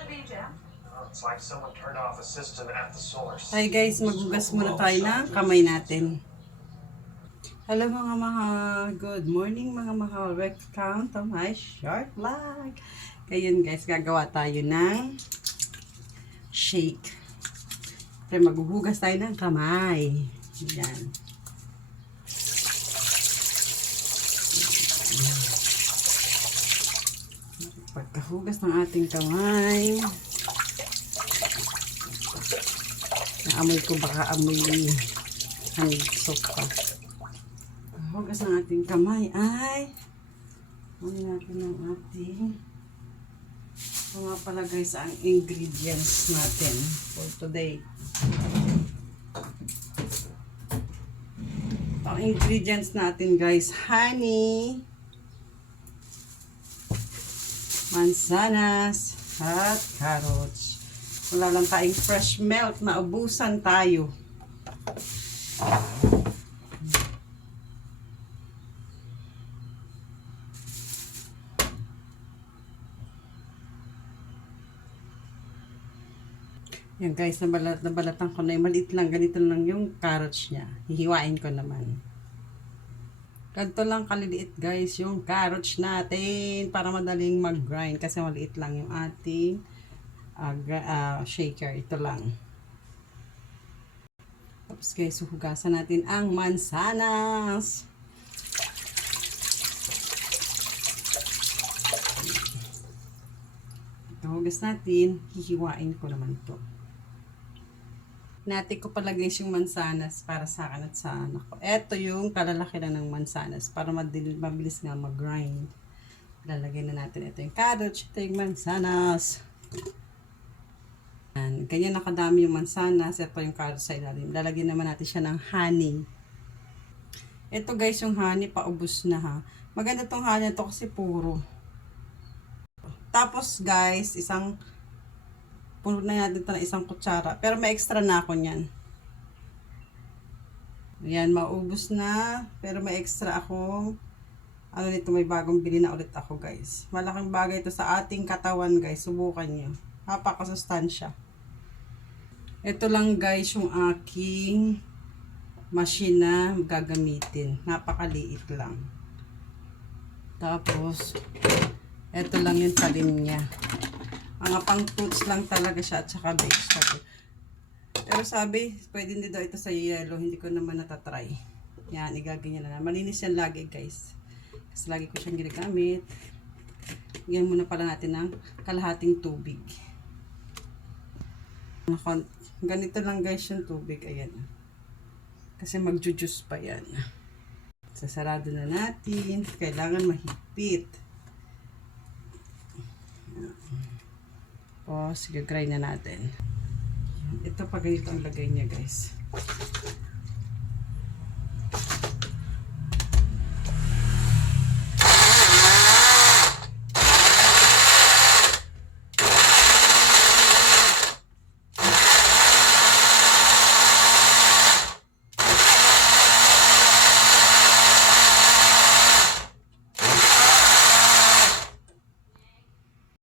It's like someone turned off a system at the solar. Hi guys, maghugas muna tayo ng kamay natin. Hello mga mahal. Good morning mga mahal. Welcome to my short vlog. Ngayon guys, gagawa tayo ng shake. Pero maghuhugas tayo ng kamay. Yan. Pagkahugas ng ating kamay, naamoy ko baka amoy hand soap pa. Pagkahugas ng ating kamay ay kunin natin ng ating mga pala guys ang ingredients natin for today. Ang ingredients natin guys, honey, mansanas, at carrots. Wala lang tayong fresh milk na ubusan tayo. Yan guys, nabalatan ko na yung maliit lang, ganito lang yung carrots niya. Hihiwain ko naman. Ganito lang kaliliit guys yung carrots natin para madaling mag-grind kasi maliit lang yung ating shaker. Ito lang. Tapos guys, hugasan natin ang mansanas. Ito hugas natin. Hihiwain ko naman to. Natin ko pala guys yung mansanas para sa akin at sa anak ko. Ito yung kalalaki na ng mansanas para mabilis nga mag-grind. Lalagay na natin ito yung carrots, ito yung mansanas. Yan. Ganyan nakadami yung mansanas. Ito yung carrots sa ilalim. Lalagyan naman natin siya ng honey. Ito guys yung honey, paubos na ha. Maganda tong honey ito kasi puro. Tapos guys, puno na natin ito ng isang kutsara. Pero may extra na ako niyan. Ayan, maubos na. Pero may extra ako. Ano nito, may bagong bili na ulit ako guys. Malaking bagay ito sa ating katawan guys. Subukan nyo. Napakasustansya. Ito lang guys yung aking machine na gagamitin. Napakaliit lang. Tapos, ito lang yung talim niya. Mga pang fruits lang talaga siya at saka vegetable. Pero sabi, pwede din daw ito sa yellow. Hindi ko naman natatry. Yan, igaganyan na. Malinis yan lagi guys. Kasi lagi ko siyang ginagamit. Yan muna pala natin ng kalahating tubig. Ganito lang guys yung tubig. Ayan. Kasi magjujuice pa yan. Sasarado na natin. Kailangan mahigpit. Tapos, grind na natin. Ito pa ganito ang lagay niya guys.